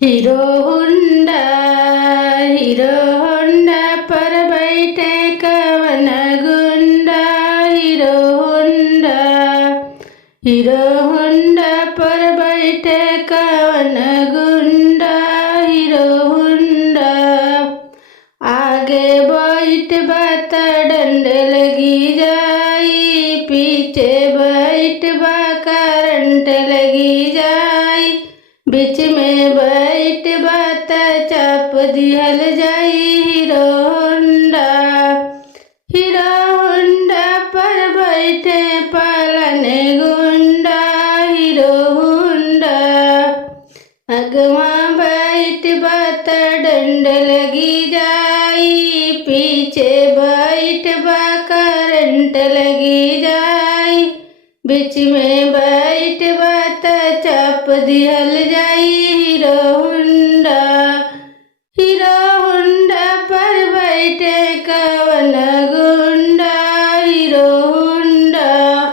Hero Honda पर बैठे कवन गुंडा। हीरो होंडा पर बैठे कवन गुंडा। हीरो होंडा आगे बैठ बात डंड लगी जाई, पीछे बैठ बा करंट लगी जाई, बीच में बैठ बात चाप दिहल जाई। हीरो होंडा पर बैठे पालन गुंडा। हीरो होंडा अगवा बैठ बात डंड लगी जाई, पीछे बैठ बा करंट लगी जाई, बीच में